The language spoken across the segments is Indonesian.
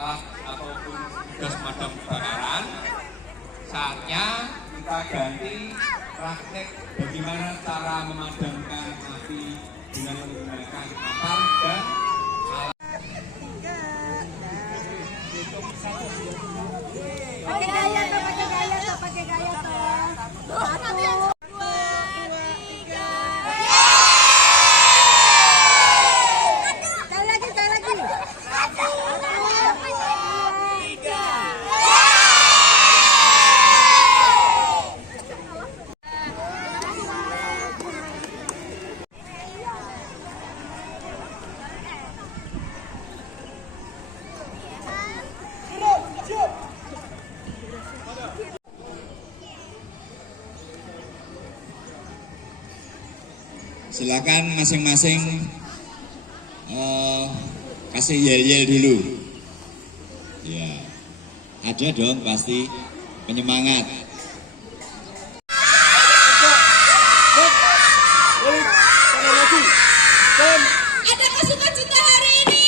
alat ataupun tugas pemadam kebakaran, saatnya kita ganti praktek bagaimana cara memadamkan api dengan menggunakan akar dan alat. Pakai gaya tuh, pakai gaya tuh, pakai gaya tuh. Silakan masing-masing kasih yel-yel dulu. Ya, ada dong pasti penyemangat. Adakah sukacita hari ini?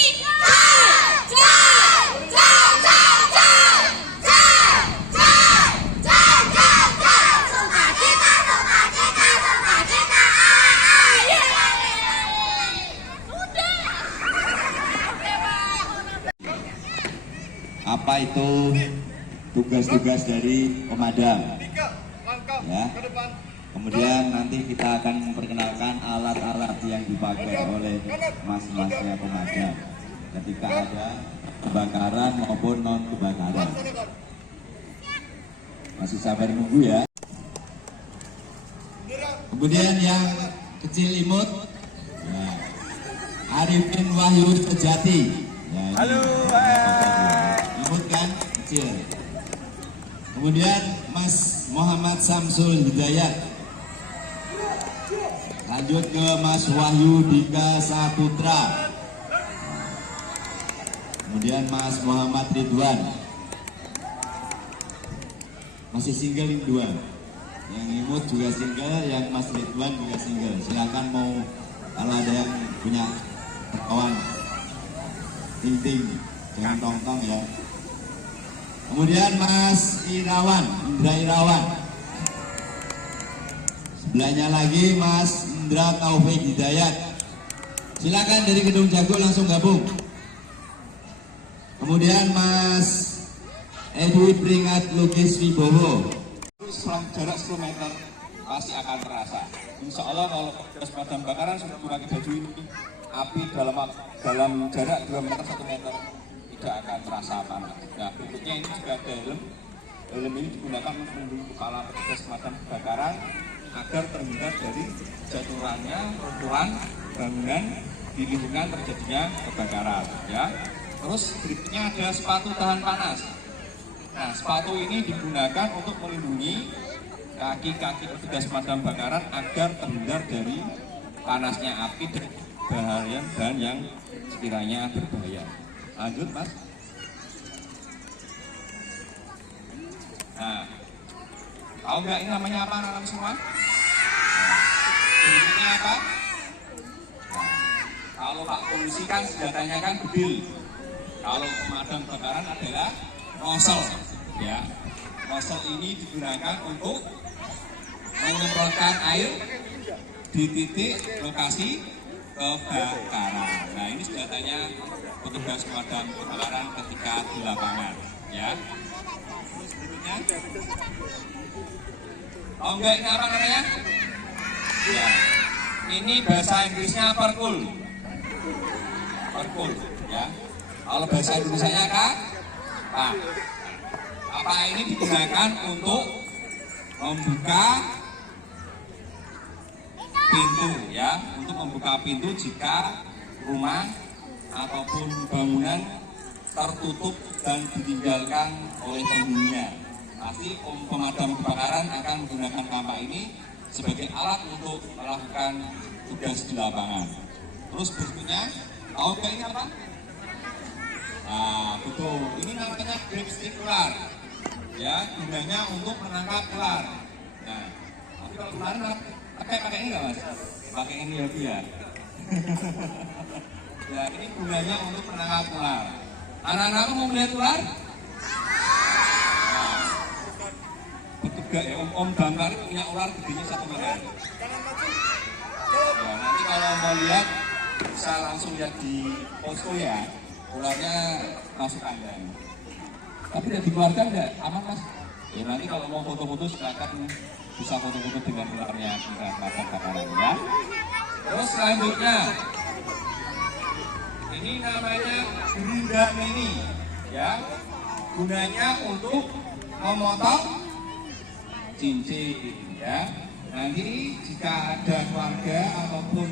Apa itu tugas-tugas dari pemadam? Ya. Kemudian nanti kita akan memperkenalkan alat-alat yang dipakai oleh mas-masnya pemadam ketika ada kebakaran maupun non kebakaran. Masih sabar nunggu ya. Kemudian yang kecil imut, ya. Arifin Wahyu Sejati. Ya, halo. Imut kan kecil. Kemudian Mas Muhammad Samsul Hidayat. Lanjut ke Mas Wahyu Dika Saputra. Kemudian Mas Muhammad Ridwan. Masih single ini dua. Yang imut juga single, yang Mas Ridwan juga single. Silakan mau kalau ada yang punya kawan ting-ting, jangan tong-tong ya. Kemudian Mas Irawan, Indra Irawan. Sebelahnya lagi Mas Indra Taufik Hidayat. Silakan dari Gedung Jago langsung gabung. Kemudian Mas Edwin Pringat Lukis Wibowo. Jarak 10 meter pasti akan terasa. Insya Allah kalau tugas pemadam kebakaran sudah memakai baju ini, api dalam jarak 2 meter 1 meter tidak akan terasa panas. Nah, berikutnya ini juga ada helm. Helm ini digunakan untuk melindungi kepala petugas pemadam kebakaran agar terhindar dari jatuhannya runtuhan bangunan di lingkungan terjadinya kebakaran. Ya. Terus berikutnya ada sepatu tahan panas. Nah, sepatu ini digunakan untuk melindungi kaki-kaki petugas pemadam kebakaran agar terhindar dari panasnya api dan bahan yang sekiranya berbahaya. Lanjut, Mas. Nah, tahu nggak ini namanya apa anak-anak semua? Bentuknya apa? Nah, kalau Pak Polisi kan senjatanya kan bedil. Kalau pemadam kebakaran adalah nozzle, ya. Nozzle ini digunakan untuk menyemprotkan air di titik lokasi kebakaran. Nah, ini senjatanya petugas pemadam kebakaran ketika di lapangan, ya. Terus berikutnya, oh enggak, ini apa namanya? Ya, ini bahasa Inggrisnya perkul, ya. Kalau bahasa Indonesianya kan? Nah, apa ini digunakan untuk membuka pintu, ya, untuk membuka pintu jika rumah ataupun bangunan tertutup dan ditinggalkan oleh penghuninya. Pasti pemadam kebakaran akan menggunakan kampak ini sebagai alat untuk melakukan tugas di lapangan. Terus berikutnya, tahu nggak ini apa? Nah, betul. Ini namanya grip stick ular. Ya, gunanya untuk menangkap ular. Nah, tapi kalau kemarin pakai ini nggak, Mas? Pakai ini lagi ya. Ya, ini gunanya untuk menangkap ular. Anak-anakku mau melihat ular? Betul gak ya, Om Bangkar punya ular gedenya 1 meter. Ya, nanti kalau mau lihat bisa langsung lihat di posko ya, ularnya masuk kandang. Tapi udah dikeluarkan nggak? Aman mas? Ya nanti kalau mau foto-foto silakan bisa foto-foto dengan ularnya dengan bakar-bakaran ya. Terus selanjutnya, ini namanya gerinda mini ya, gunanya untuk memotong cincin ya. Nanti jika ada keluarga ataupun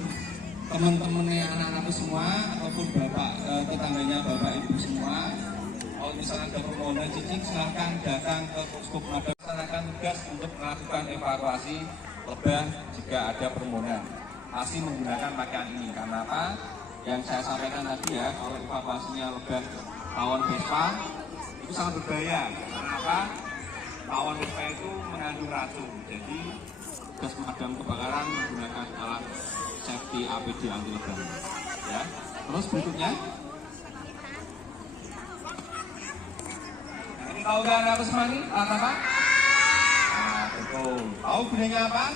teman-temannya anak-anakku semua ataupun bapak tetangganya bapak ibu semua, kalau misalnya ada permohonan cincin silahkan datang ke posko pemadam, laksanakan tugas untuk melakukan evakuasi lebah jika ada permohonan. Masih menggunakan pakaian ini karena apa? Yang saya sampaikan tadi ya, kalau evakuasinya lebah tawon Vespa itu sangat berbahaya. Karena apa? Tawon Vespa itu mengandung racun. Jadi tugas pemadam kebakaran menggunakan alat safety APD anti lebah. Ya. Terus berikutnya, nah, ini tahu nggak anak semua ini alat apa? Nah, betul. Tahu gunanya apa?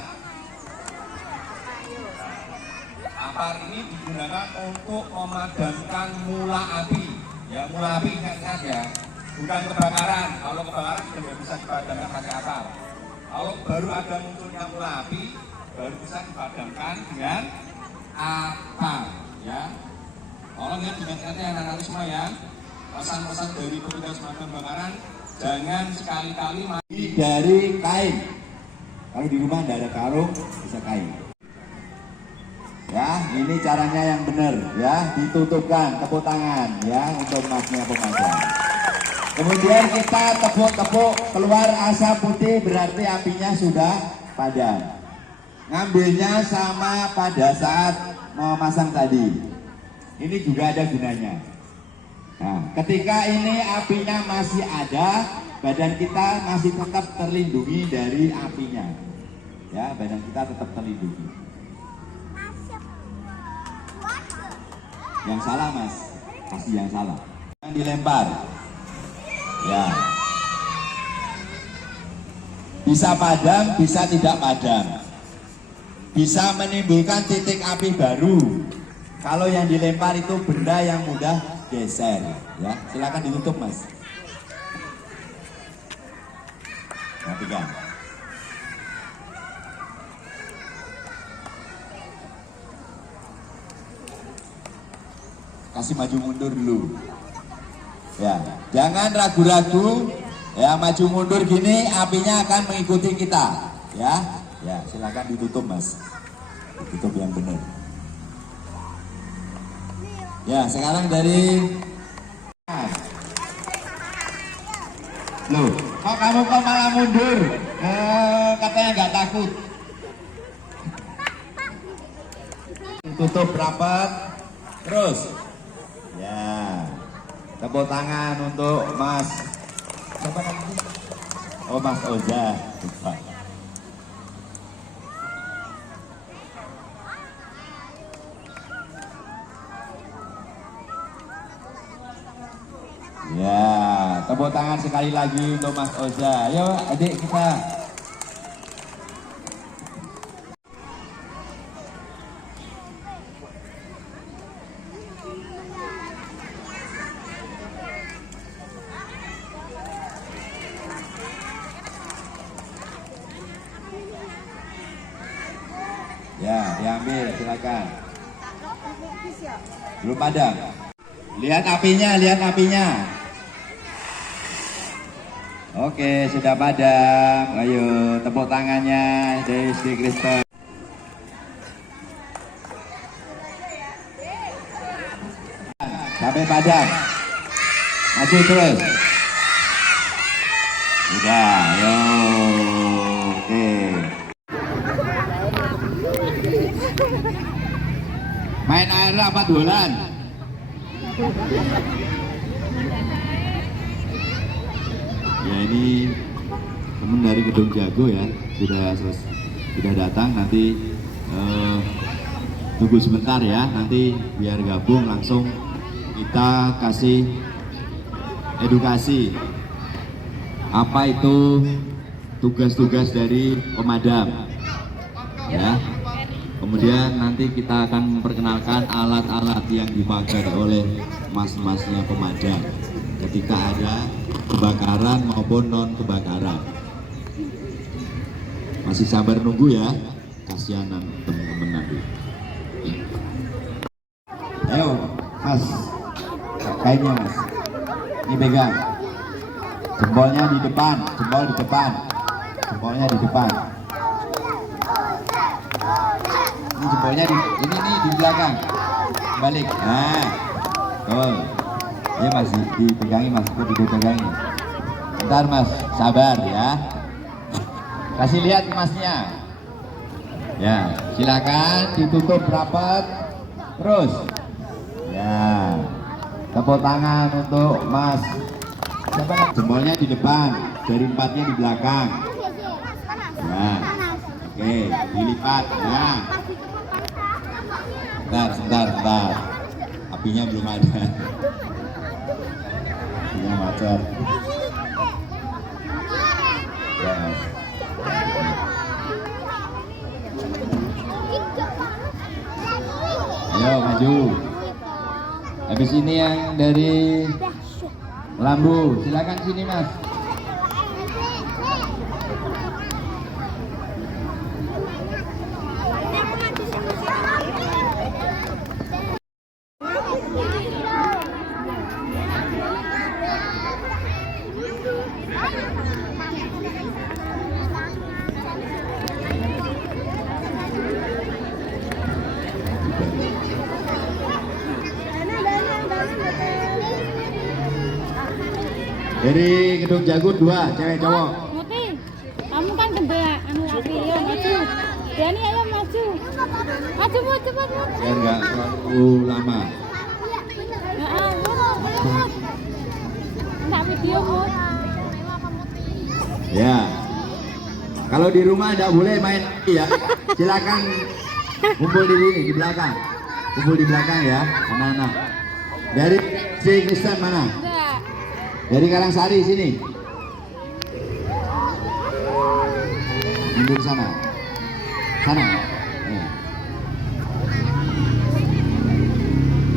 Apar ini digunakan untuk memadamkan mula api. Ya, mula api ingat-ingat ya, bukan kebakaran. Kalau kebakaran sudah nggak bisa dipadamkan pakai apar. Kalau baru ada munculnya mula api, baru bisa dipadamkan dengan apar. Ya, tolong ya diingat-ingat ya anak-anak semua ya. Pesan-pesan dari petugas pemadam kebakaran, jangan sekali-kali mandi Dari kain. Kalau di rumah tidak ada karung, bisa kain. Ya, ini caranya yang benar ya, ditutupkan tepuk tangan ya untuk masnya pemadam. Kemudian kita tepuk-tepuk keluar asap putih berarti apinya sudah padam. Ngambilnya sama pada saat memasang tadi. Ini juga ada gunanya. Nah, ketika ini apinya masih ada, badan kita masih tetap terlindungi dari apinya. Ya, badan kita tetap terlindungi. Yang salah mas, kasih yang salah. Yang dilempar, ya. Bisa padam, bisa tidak padam. Bisa menimbulkan titik api baru. Kalau yang dilempar itu benda yang mudah geser, ya. Silakan ditutup mas. Matikan. Kasih maju mundur dulu. Ya, jangan ragu-ragu. Ya, maju mundur gini apinya akan mengikuti kita. Ya, ya, silakan ditutup mas. Ditutup yang benar. Ya, sekarang dari loh, kok kamu kok malah mundur? Katanya nggak takut. Tutup rapat. Terus. Ya, tepuk tangan untuk Mas. Siapa namanya? Oh, Mas Oza. Lupa. Ya, tepuk tangan sekali lagi untuk Mas Oza. Ayo, adik kita. Ya, diambil, silakan. Belum padam. Lihat apinya, lihat apinya. Oke, sudah padam. Ayo, tepuk tangannya Desi Kristen. Sampai padam. Maju terus. Sudah, ayo. Oke. Main air apa dolan? Ya, ini teman dari Gedung Jago ya, sudah datang. Nanti tunggu sebentar ya, nanti biar gabung langsung kita kasih edukasi apa itu tugas-tugas dari pemadam, ya. Kemudian nanti kita akan memperkenalkan alat-alat yang dipakai oleh mas-masnya pemadam ketika ada kebakaran maupun non kebakaran. Masih sabar nunggu ya, kasihan teman-teman nanti. Ayo mas, kainnya mas, ini pegang, jempolnya di depan, jempol di depan, jempolnya di depan. Ini jempolnya ini di belakang, balik. Nah, oh, ya mas, dipegangi mas, itu dipegangi. Bentar mas, sabar ya. Kasih lihat masnya. Ya, silakan ditutup rapat, terus. Ya, tepuk tangan untuk mas. Jempolnya di depan, jari empatnya di belakang. Ya, oke, dilipat. Ya. Sebentar. Apinya belum ada. Apinya macet. Ya. Ayo maju. Habis ini yang dari Lambu, silakan sini mas. Dari Gedung Jagung 2, cewek cowok. Muti, kamu kan gede anu api, ya maju. Dani ayo maju. Maju cepat. Biar nggak terlalu lama. Enggak video Mut. Ya. Kalau di rumah tidak boleh main ya. Silakan kumpul di sini di belakang. Kumpul di belakang ya, anak-anak. Dari si Kristen mana? Enggak. Dari Karangsari sini. Mundur sana. Sana. Ya.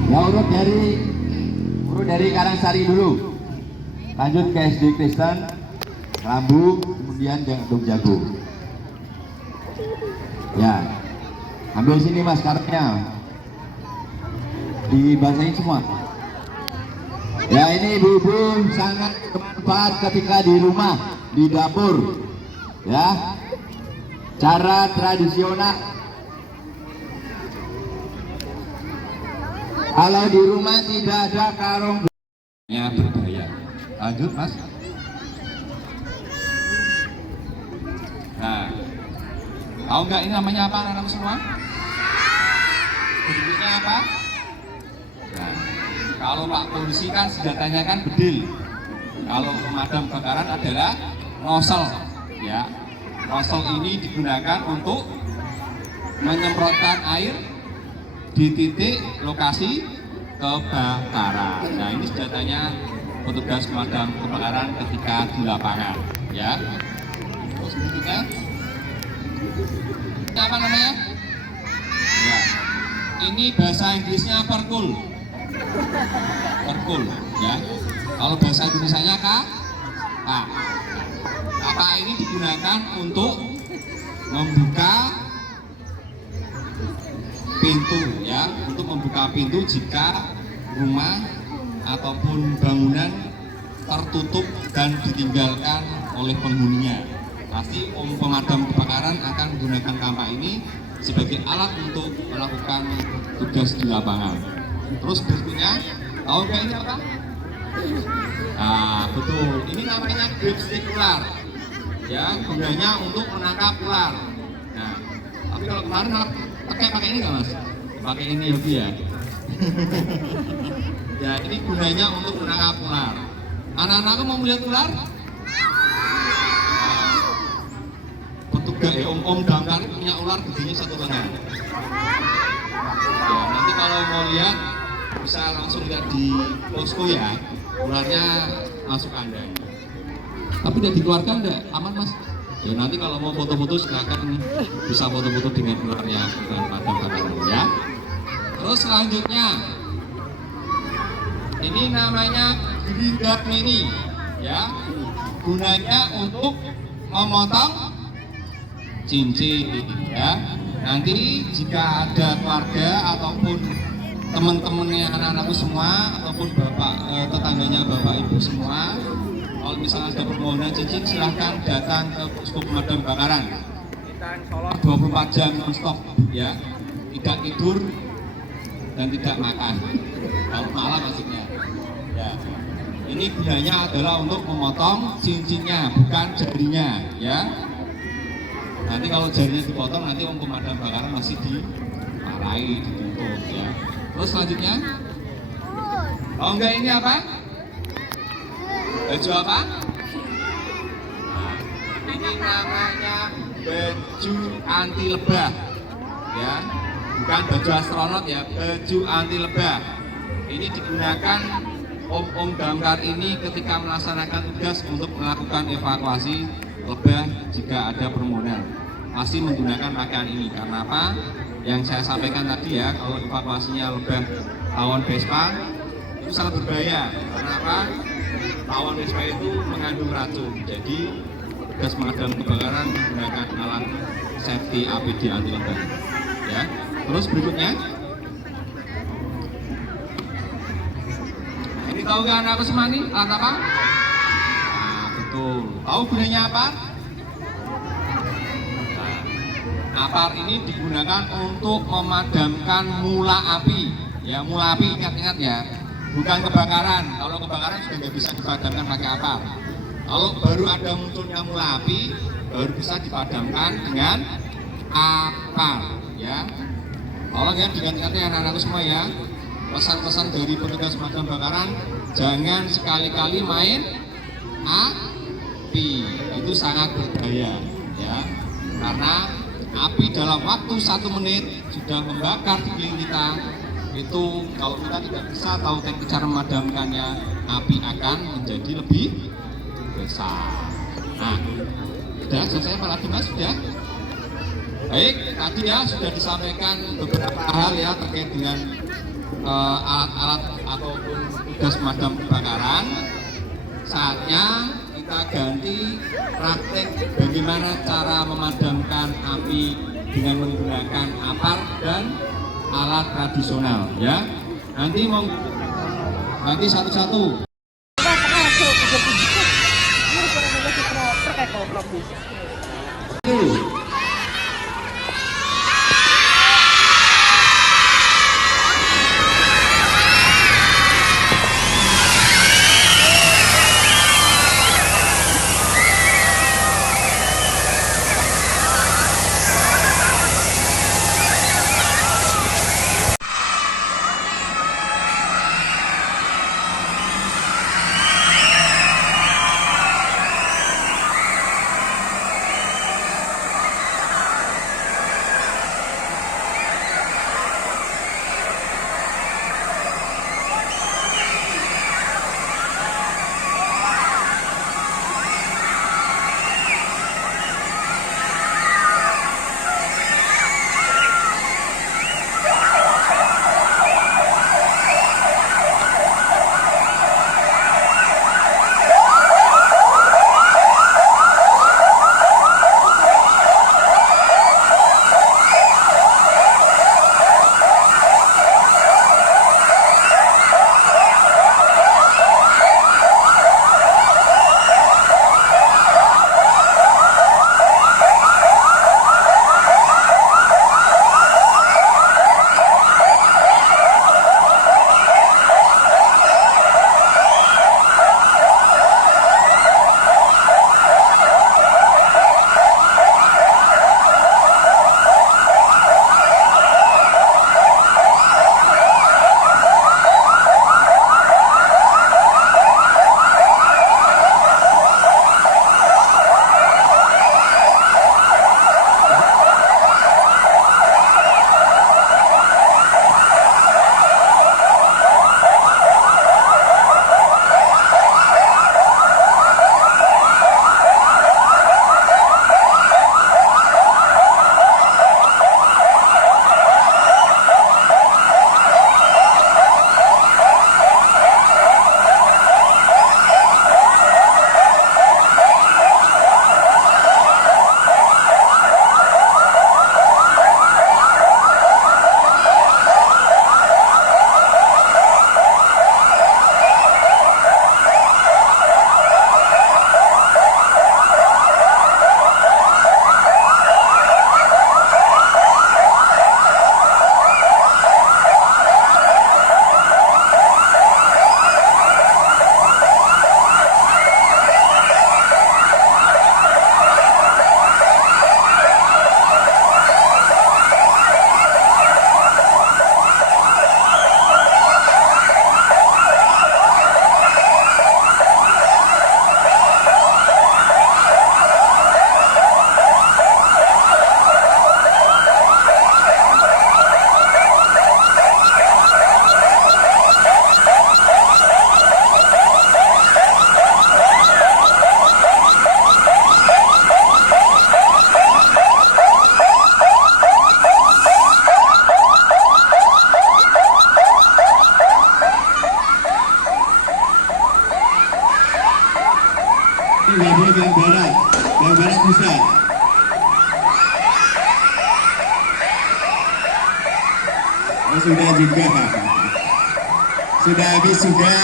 Ya urut dari Karangsari dulu. Lanjut ke SD Kristen, Lambu, kemudian Gedung Jagung. Ya. Ambil sini mas kartunya. Dibacain semua. Ya ini ibu-ibu sangat bermanfaat ketika di rumah, di dapur. Ya. Cara tradisional. Kalau di rumah tidak ada karung berbahaya. Lanjut mas. Nah, tahu nggak ini namanya apa anak-anak semua? Bentuknya apa? Nah, kalau Pak Polisi kan senjatanya kan bedil. Kalau pemadam kebakaran adalah nozzle, ya. Nozzle ini digunakan untuk menyemprotkan air di titik lokasi kebakaran. Nah, ini senjatanya petugas pemadam kebakaran ketika di lapangan, ya. Terus berikutnya, ini apa namanya? Ya, ini bahasa Inggrisnya perkul, ya. Kalau bahasa Indonesianya kak. Kata ini digunakan untuk membuka pintu, ya, untuk membuka pintu jika rumah ataupun bangunan tertutup dan ditinggalkan oleh penghuninya. Pasti pemadam kebakaran akan menggunakan kampak ini sebagai alat untuk melakukan tugas di lapangan. Terus berikutnya, tahu nggak ini apa? Nah, betul. Ini namanya grip stick ular. Ya, gunanya untuk menangkap ular. Nah, tapi kalau kemarin pakai ini nggak mas? Pakai ini lebih ya. Ya, ini gunanya untuk menangkap ular. Anak-anakku mau melihat ular? Petugas om damkar punya ular gedenya 1 lengan. Ya, nanti kalau mau lihat bisa langsung lihat di posko ya, ularnya masuk kandang. Tapi udah dikeluarkan enggak? Aman mas? Ya nanti kalau mau foto-foto silakan bisa foto-foto dengan ularnya dengan pemadam kebakaran ya. Terus selanjutnya ini namanya grinder mini ya, gunanya untuk memotong cincin ya. Nanti jika ada keluarga ataupun teman-temannya anak-anakku semua ataupun bapak tetangganya bapak ibu semua, kalau misalnya ada permohonan cincin silahkan datang ke posko pemadam kebakaran. Kita insya Allah 24 jam non-stop ya, tidak tidur dan tidak makan kalau malam maksudnya ya. Ini gunanya adalah untuk memotong cincinnya bukan jarinya ya. Nanti kalau jarinya dipotong nanti pemadam kebakaran masih dimarahi, dituntut ya. Terus selanjutnya, oh enggak, ini apa? Baju apa? Nah, ini namanya baju anti lebah ya, bukan baju astronot ya, baju anti lebah. Ini digunakan om-om damkar ini ketika melaksanakan tugas untuk melakukan evakuasi lebah jika ada permohonan. Pasti menggunakan pakaian ini karena apa? Yang saya sampaikan tadi ya, kalau evakuasinya lebah tawon Vespa itu sangat berbahaya. Karena apa? Tawon Vespa itu mengandung racun. Jadi tugas pemadam kebakaran menggunakan alat safety APD anti lebah. Ya. Terus berikutnya, ini tahu nggak anak semani alat apa? Nah, betul. Tahu gunanya apa? Apar ini digunakan untuk memadamkan mula api, ya mula api, ingat-ingat ya, bukan kebakaran. Kalau kebakaran sudah nggak bisa dipadamkan pakai apar. Kalau baru ada munculnya mula api, baru bisa dipadamkan dengan apar, ya. Tolong ya diingat-ingat ya anak-anakku semua ya. Pesan-pesan dari petugas pemadam kebakaran, jangan sekali-kali main api, itu sangat berbahaya, ya, karena api dalam waktu 1 menit sudah membakar dikeliling kita. Itu kalau kita tidak bisa tahu teknik cara memadamkannya, api akan menjadi lebih besar. Nah, sudah selesai apa lagi mas? Sudah? Baik, tadi ya sudah disampaikan beberapa hal ya terkait dengan alat-alat ataupun tugas pemadam kebakaran. Saatnya kita ganti praktek bagaimana cara memadamkan api dengan menggunakan apar dan alat tradisional ya. Nanti satu-satu. Agustan. Oh, sudah juga. Sudah habis juga.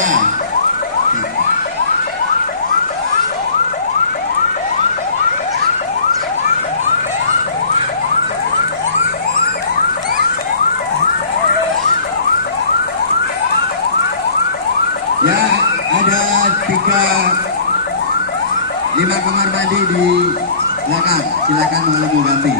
Ya, ada 5 kamar mandi di belakang. Silakan mau ganti.